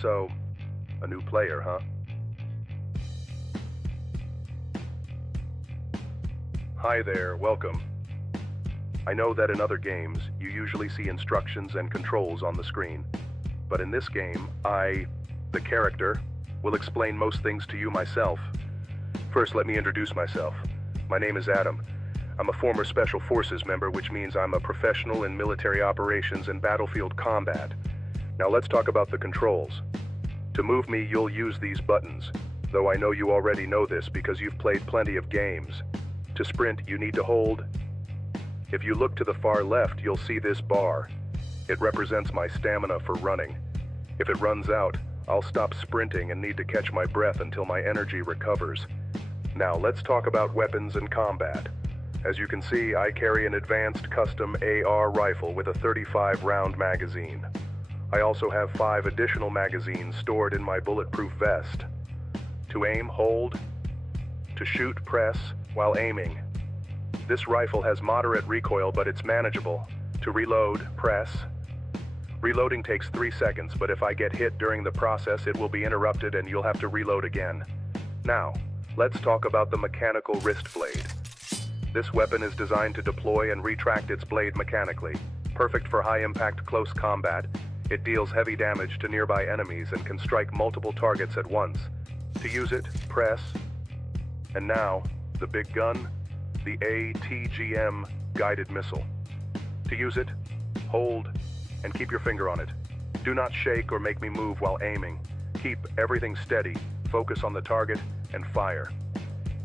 So, a new player, huh? Hi there, welcome. I know that in other games, you usually see instructions and controls on the screen. But in this game, the character, will explain most things to you myself. First, let me introduce myself. My name is Adam. I'm a former Special Forces member, which means I'm a professional in military operations and battlefield combat. Now let's talk about the controls. To move me, you'll use these buttons, though I know you already know this because you've played plenty of games. To sprint, you need to hold. If you look to the far left, you'll see this bar. It represents my stamina for running. If it runs out, I'll stop sprinting and need to catch my breath until my energy recovers. Now let's talk about weapons and combat. As you can see, I carry an advanced custom AR rifle with a 35-round magazine. I also have 5 additional magazines stored in my bulletproof vest. To aim, hold. To shoot, press while aiming. This rifle has moderate recoil, but it's manageable. To reload, press. Reloading takes 3 seconds, but if I get hit during the process, it will be interrupted and you'll have to reload again. Now, let's talk about the mechanical wrist blade. This weapon is designed to deploy and retract its blade mechanically. Perfect for high-impact close combat, it deals heavy damage to nearby enemies and can strike multiple targets at once. To use it, press. And now, the big gun, the ATGM guided missile. To use it, hold, and keep your finger on it. Do not shake or make me move while aiming. Keep everything steady, focus on the target, and fire.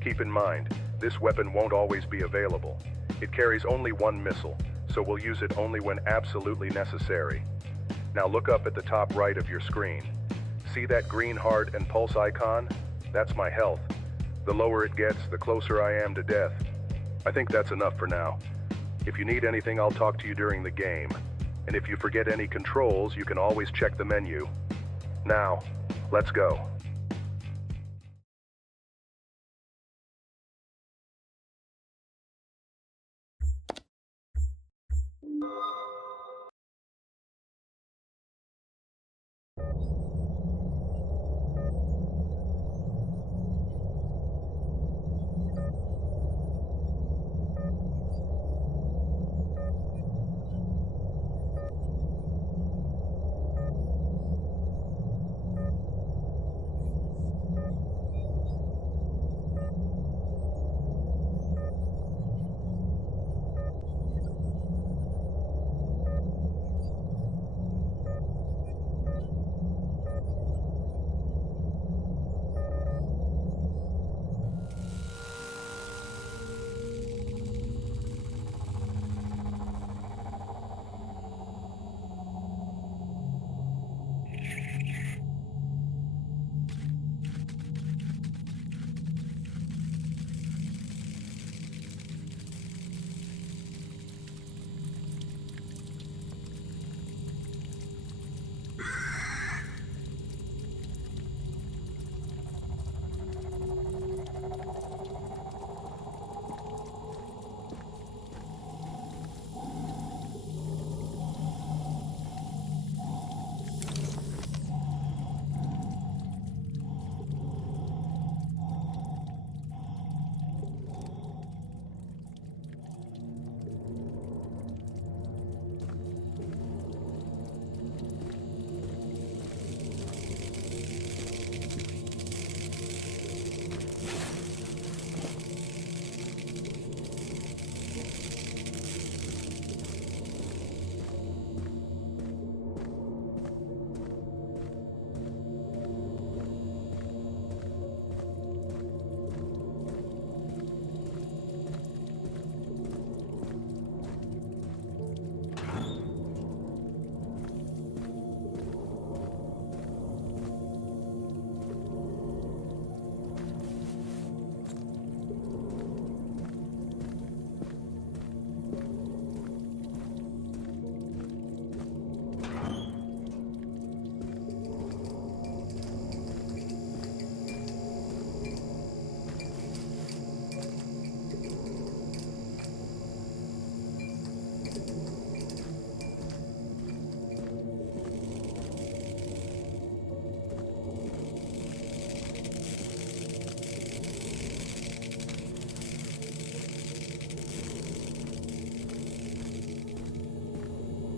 Keep in mind, this weapon won't always be available. It carries only 1 missile, so we'll use it only when absolutely necessary. Now look up at the top right of your screen. See that green heart and pulse icon? That's my health. The lower it gets, the closer I am to death. I think that's enough for now. If you need anything, I'll talk to you during the game. And if you forget any controls, you can always check the menu. Now, let's go.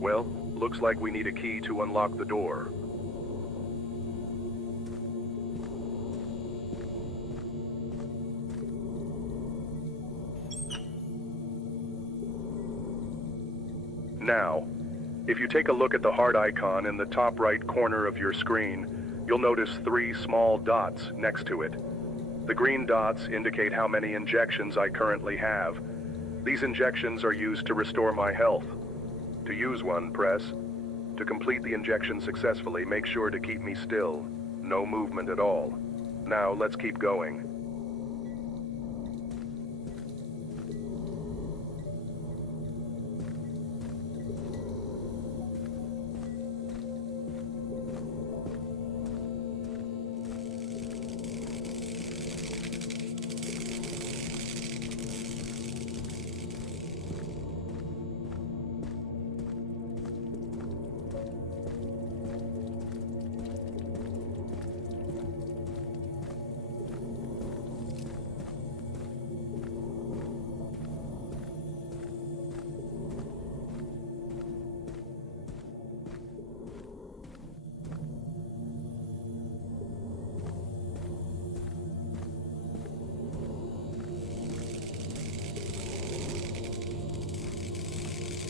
Well, looks like we need a key to unlock the door. Now, if you take a look at the heart icon in the top right corner of your screen, you'll notice 3 small dots next to it. The green dots indicate how many injections I currently have. These injections are used to restore my health. To use one, press. To complete the injection successfully, make sure to keep me still. No movement at all. Now, let's keep going.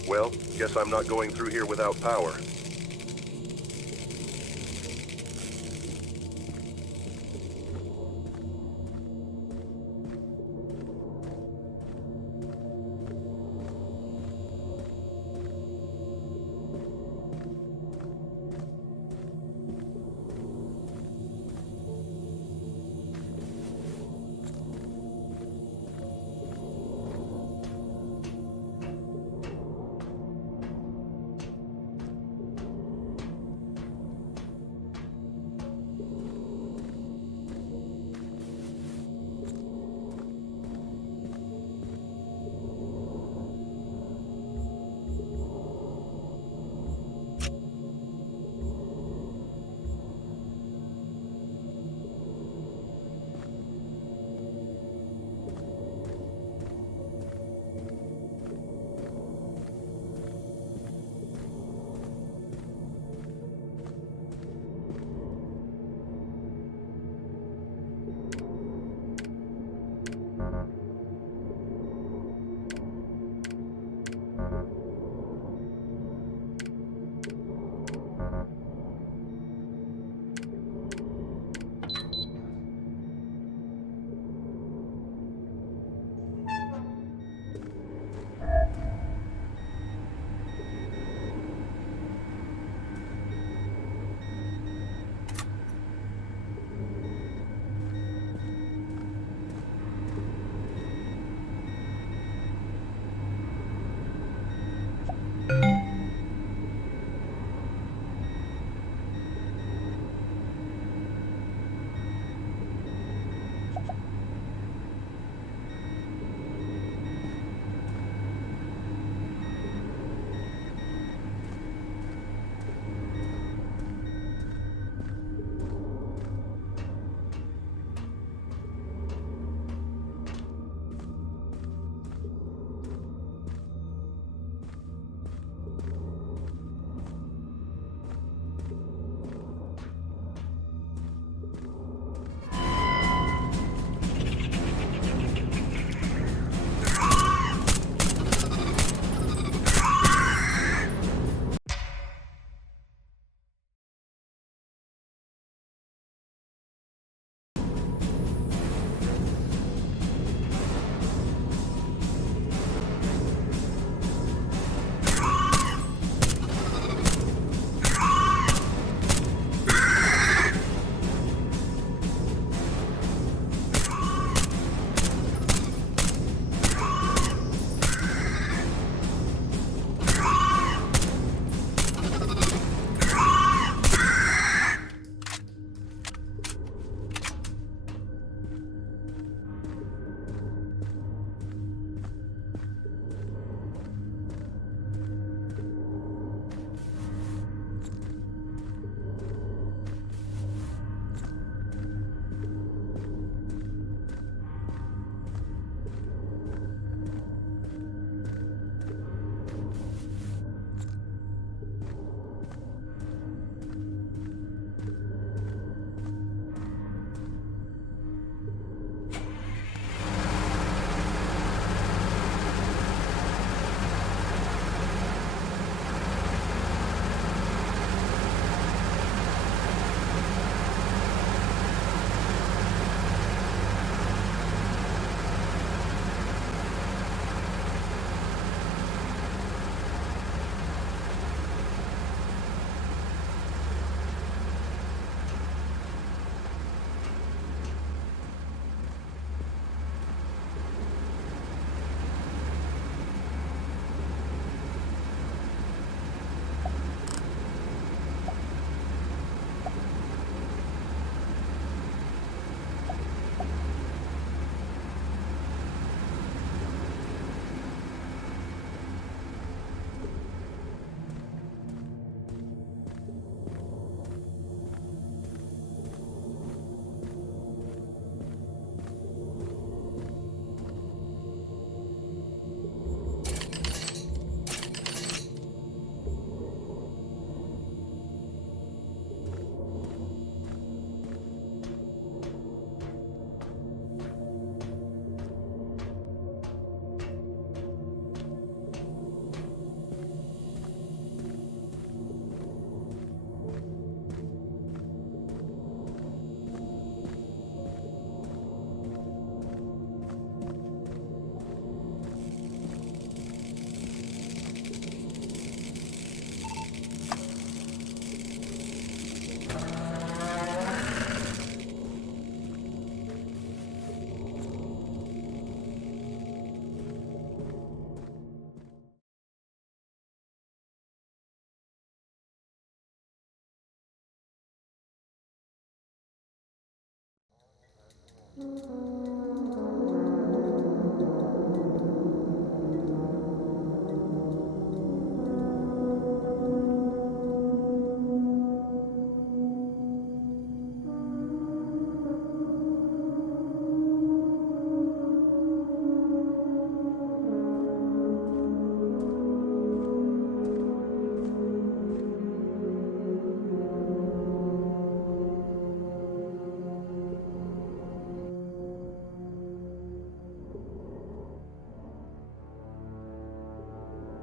Well, guess I'm not going through here without power.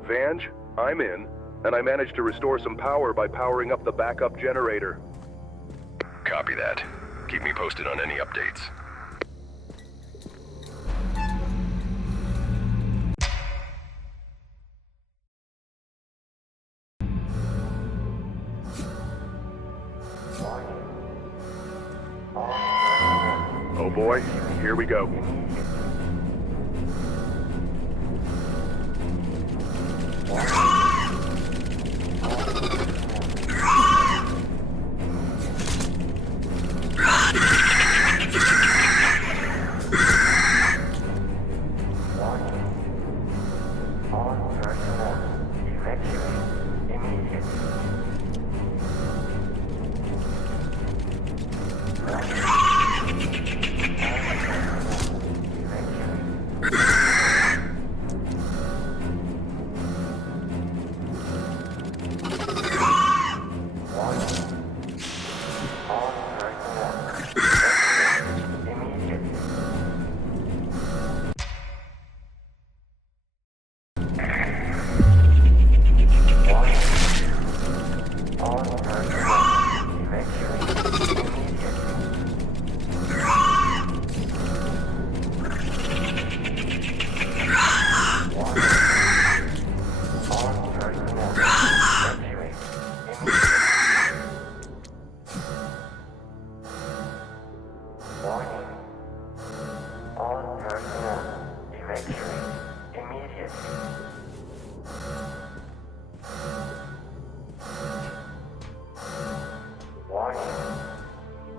Vange, I'm in, and I managed to restore some power by powering up the backup generator. Copy that. Keep me posted on any updates. Oh boy, here we go.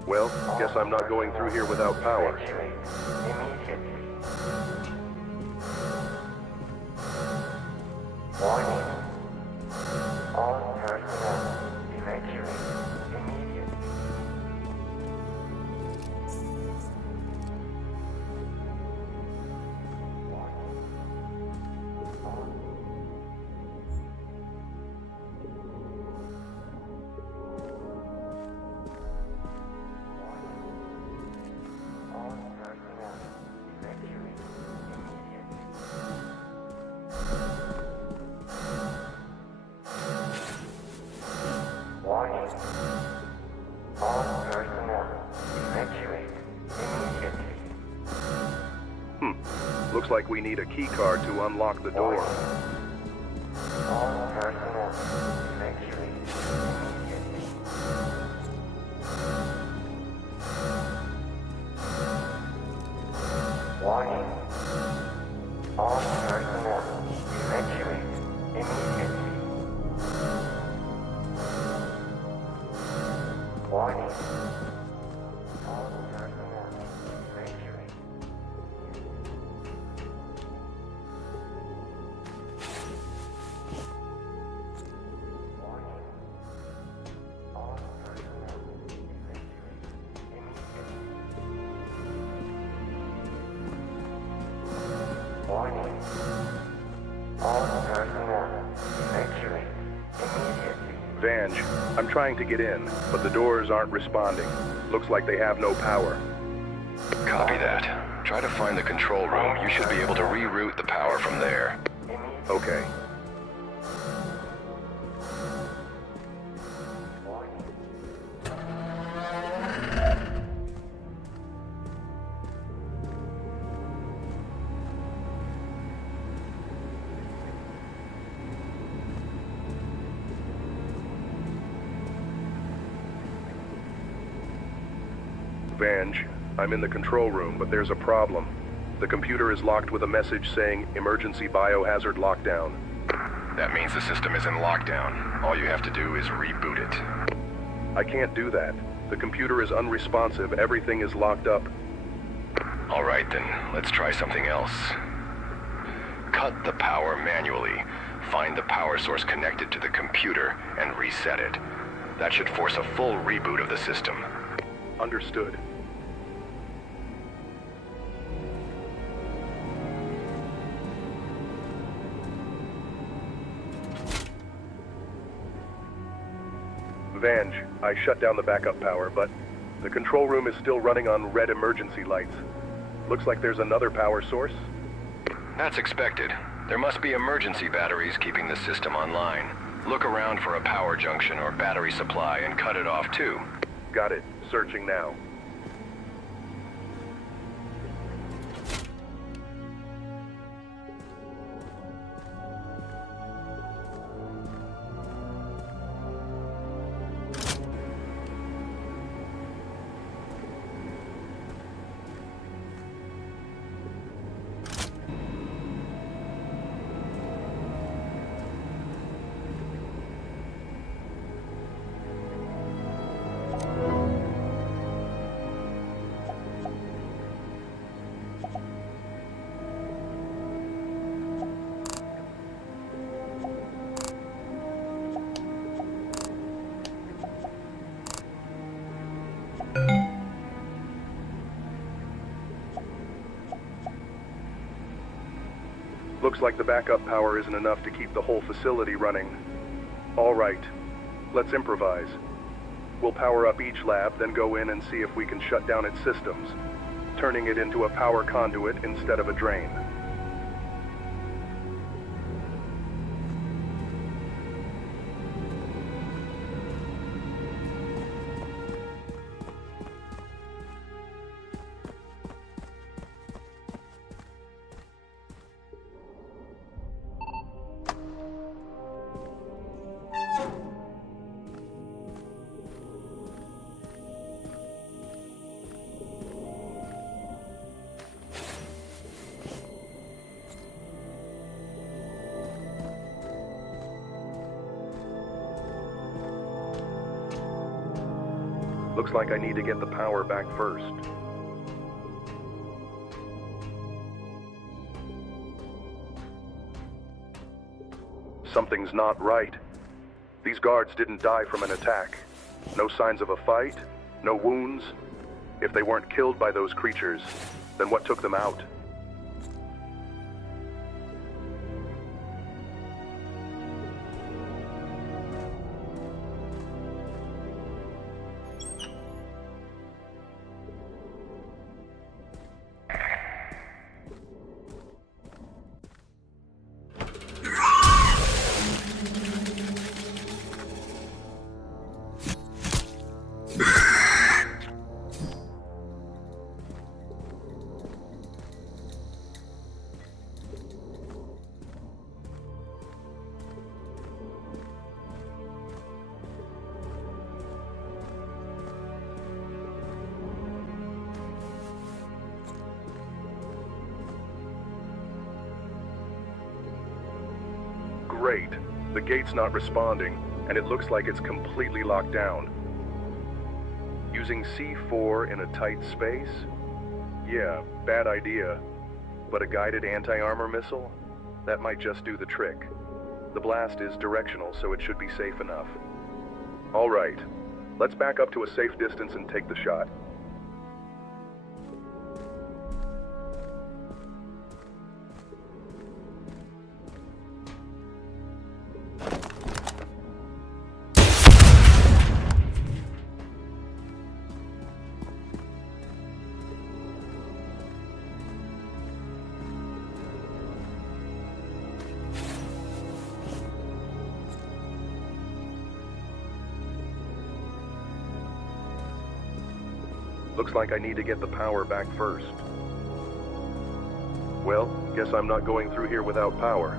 Well, guess I'm not going through here without power. Looks like we need a key card to unlock the door. Vange, I'm trying to get in, but the doors aren't responding. Looks like they have no power. Copy that. Try to find the control room. You should be able to reroute the power from there. Okay. Vange, I'm in the control room, but there's a problem. The computer is locked with a message saying emergency biohazard lockdown. That means the system is in lockdown. All you have to do is reboot it. I can't do that. The computer is unresponsive. Everything is locked up. Alright then, let's try something else. Cut the power manually. Find the power source connected to the computer and reset it. That should force a full reboot of the system. Understood. Vange, I shut down the backup power, but the control room is still running on red emergency lights. Looks like there's another power source. That's expected. There must be emergency batteries keeping the system online. Look around for a power junction or battery supply and cut it off too. Got it. Searching now. Looks like the backup power isn't enough to keep the whole facility running. All right, let's improvise. We'll power up each lab, then go in and see if we can shut down its systems, turning it into a power conduit instead of a drain. Looks like I need to get the power back first. Something's not right. These guards didn't die from an attack. No signs of a fight, no wounds. If they weren't killed by those creatures, then what took them out? Great. The gate's not responding, and it looks like it's completely locked down. Using C4 in a tight space? Yeah, bad idea. But a guided anti-armor missile? That might just do the trick. The blast is directional, so it should be safe enough. All right. Let's back up to a safe distance and take the shot. Looks like I need to get the power back first. Well, guess I'm not going through here without power.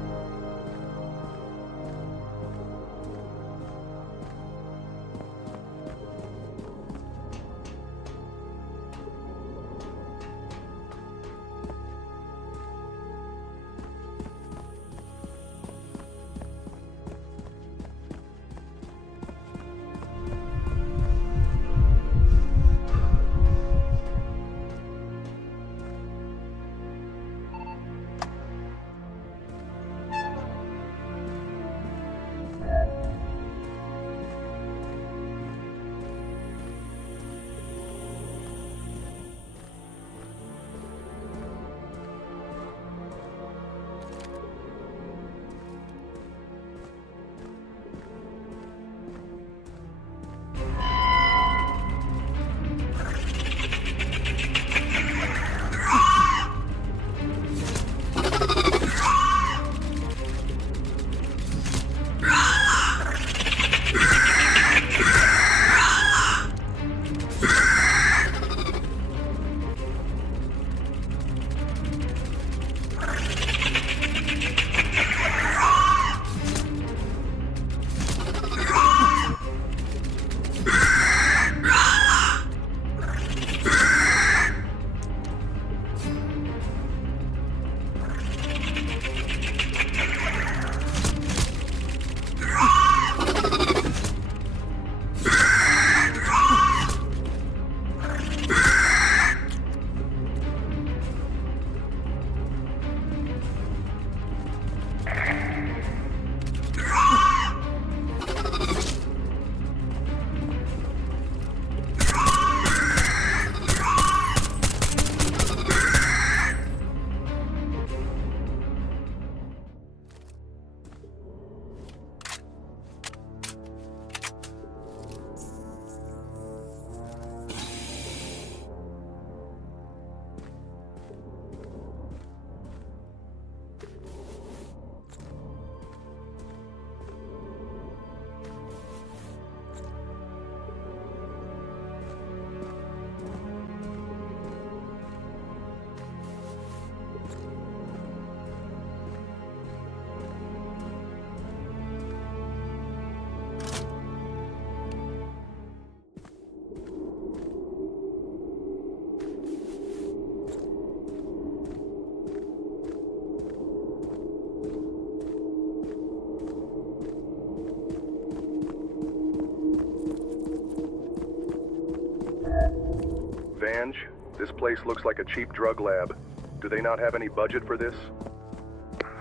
This place looks like a cheap drug lab. Do they not have any budget for this?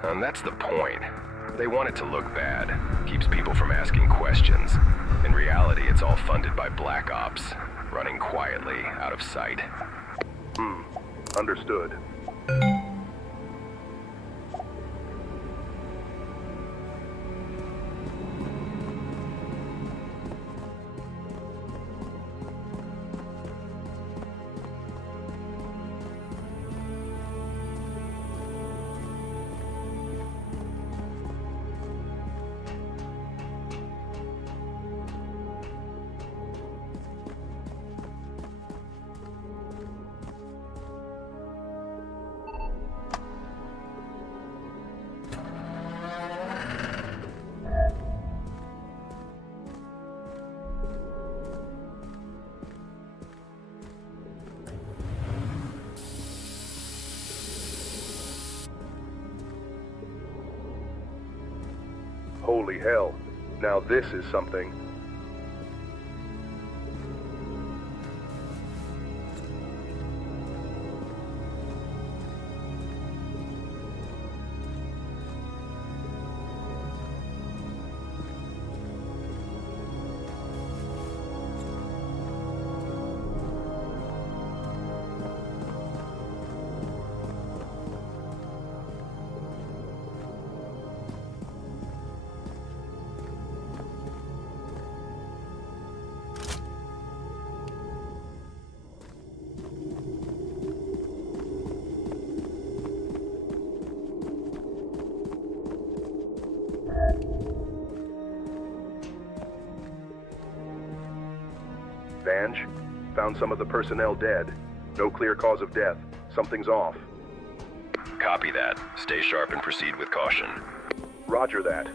And that's the point. They want it to look bad. Keeps people from asking questions. In reality, it's all funded by Black Ops, running quietly, out of sight. Understood. Holy hell. Now this is something. Vange, found some of the personnel dead. No clear cause of death. Something's off. Copy that. Stay sharp and proceed with caution. Roger that.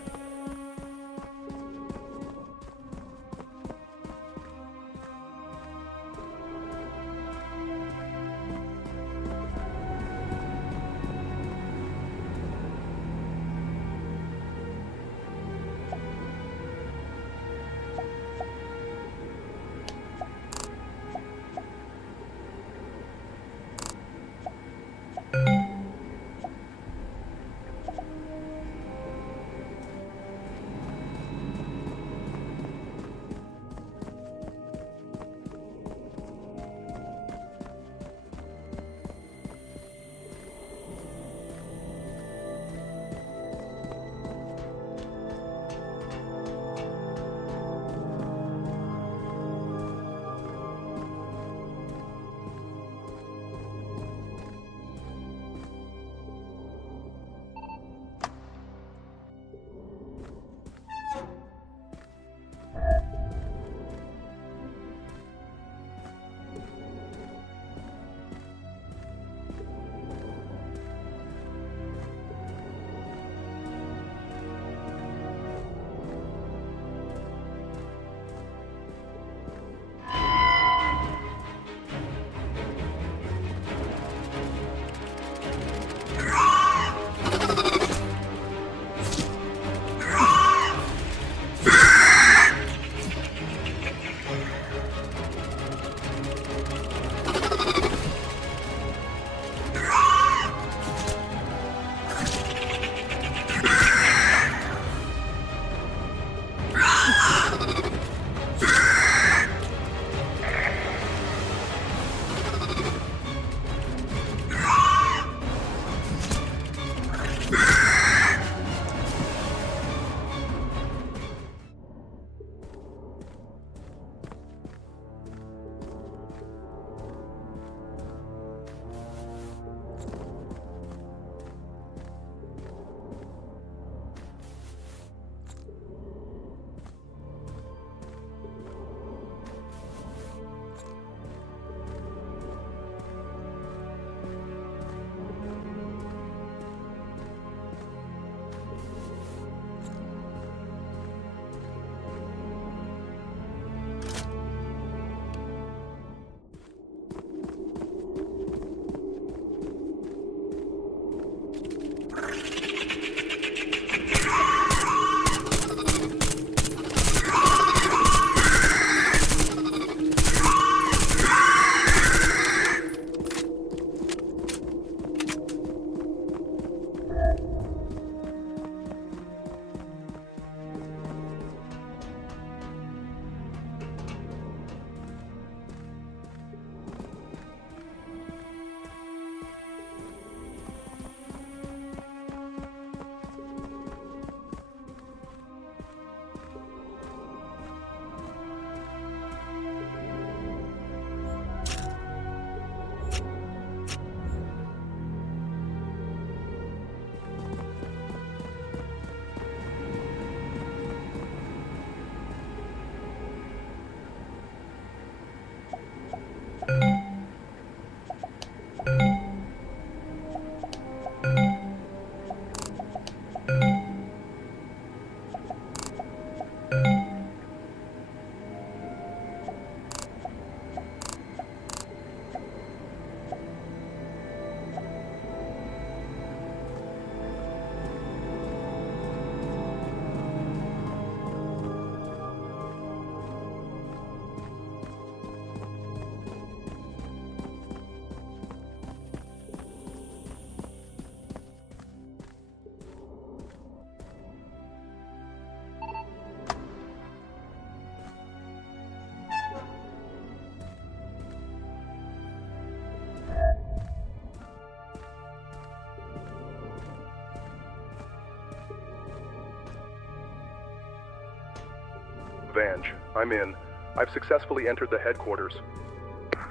Vange, I'm in. I've successfully entered the headquarters.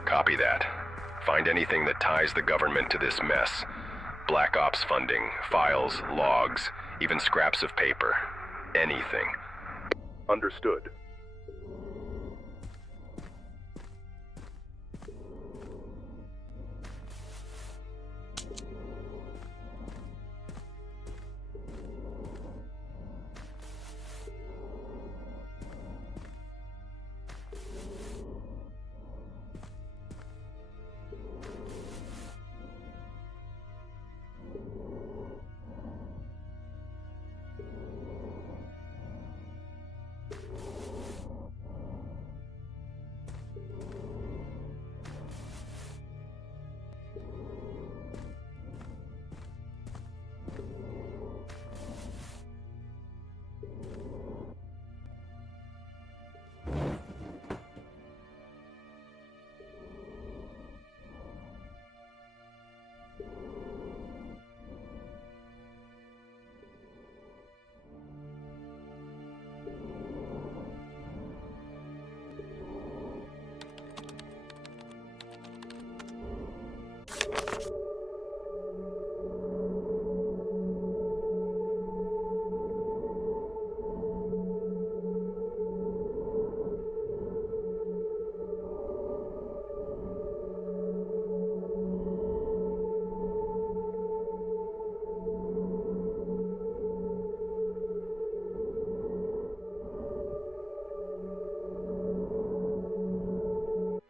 Copy that. Find anything that ties the government to this mess. Black Ops funding, files, logs, even scraps of paper. Anything. Understood.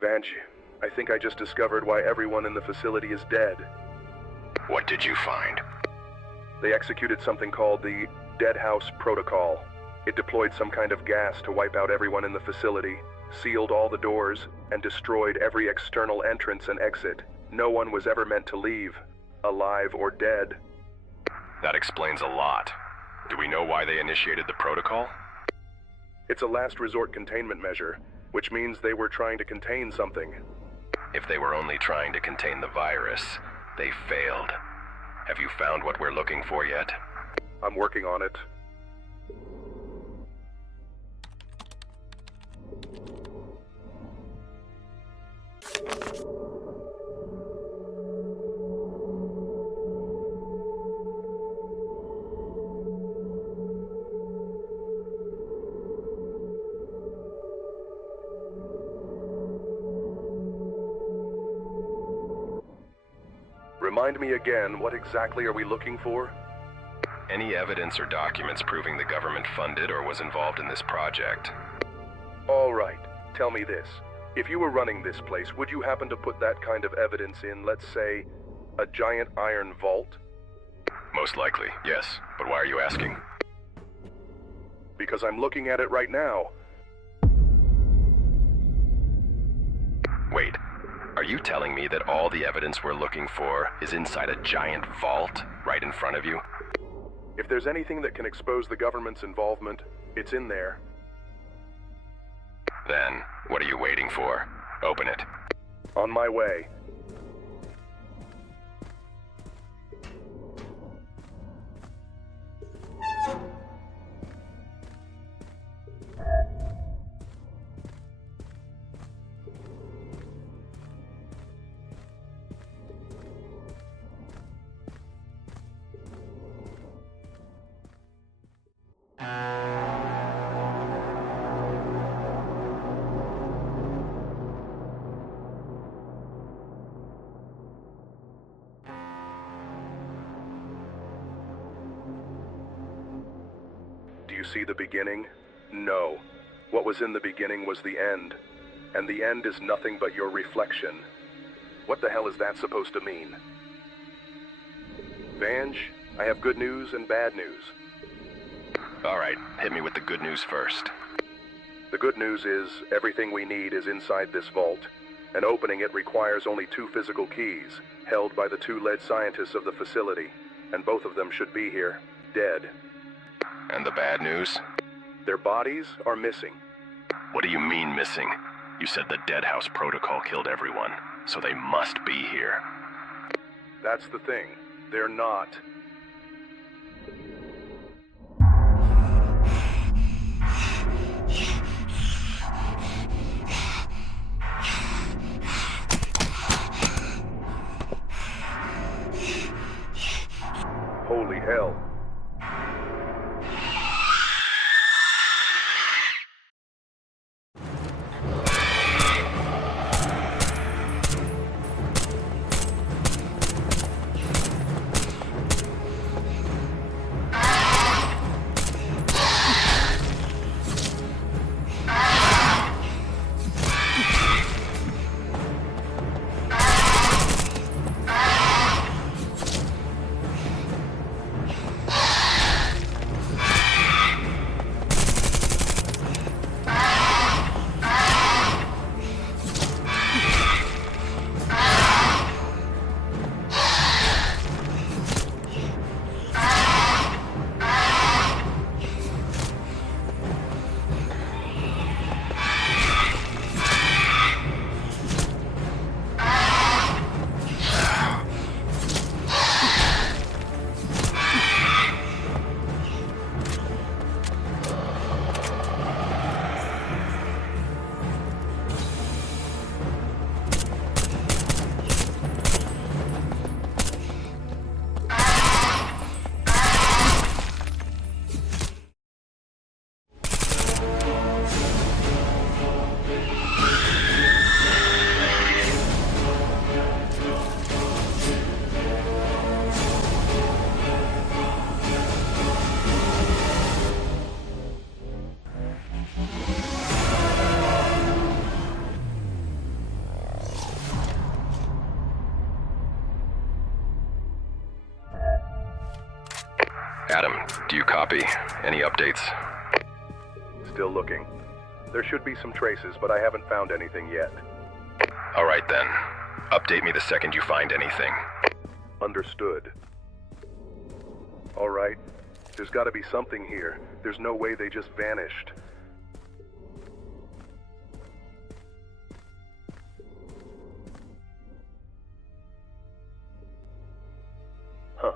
Vange, I think I just discovered why everyone in the facility is dead. What did you find? They executed something called the Deadhouse Protocol. It deployed some kind of gas to wipe out everyone in the facility, sealed all the doors, and destroyed every external entrance and exit. No one was ever meant to leave, alive or dead. That explains a lot. Do we know why they initiated the protocol? It's a last resort containment measure, which means they were trying to contain something. If they were only trying to contain the virus, they failed. Have you found what we're looking for yet? I'm working on it. Remind me again, what exactly are we looking for? Any evidence or documents proving the government funded or was involved in this project. All right, tell me this. If you were running this place, would you happen to put that kind of evidence in, let's say, a giant iron vault? Most likely, yes. But why are you asking? Because I'm looking at it right now. Wait, are you telling me that all the evidence we're looking for is inside a giant vault right in front of you? If there's anything that can expose the government's involvement, it's in there. Then, what are you waiting for? Open it. On my way. Do you see the beginning? No. What was in the beginning was the end. And the end is nothing but your reflection. What the hell is that supposed to mean? Vange, I have good news and bad news. All right, hit me with the good news first. The good news is everything we need is inside this vault, and opening it requires only 2 physical keys, held by the 2 lead scientists of the facility, and both of them should be here, dead. And the bad news? Their bodies are missing. What do you mean missing? You said the Deadhouse Protocol killed everyone, so they must be here. That's the thing. They're not. hell? Adam, do you copy? Any updates? Still looking. There should be some traces, but I haven't found anything yet. All right then. Update me the second you find anything. Understood. All right. There's got to be something here. There's no way they just vanished. Huh.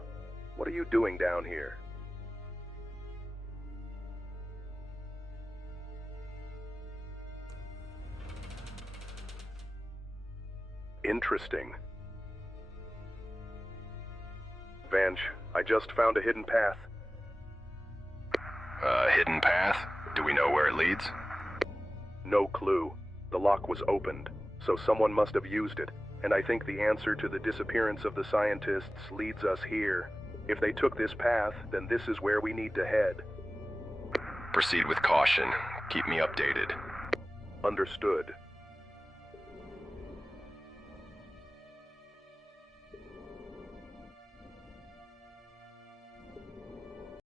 What are you doing down here? Interesting. Vanch, I just found a hidden path. Hidden path? Do we know where it leads? No clue. The lock was opened, so someone must have used it, and I think the answer to the disappearance of the scientists leads us here. If they took this path, then this is where we need to head. Proceed with caution. Keep me updated. Understood.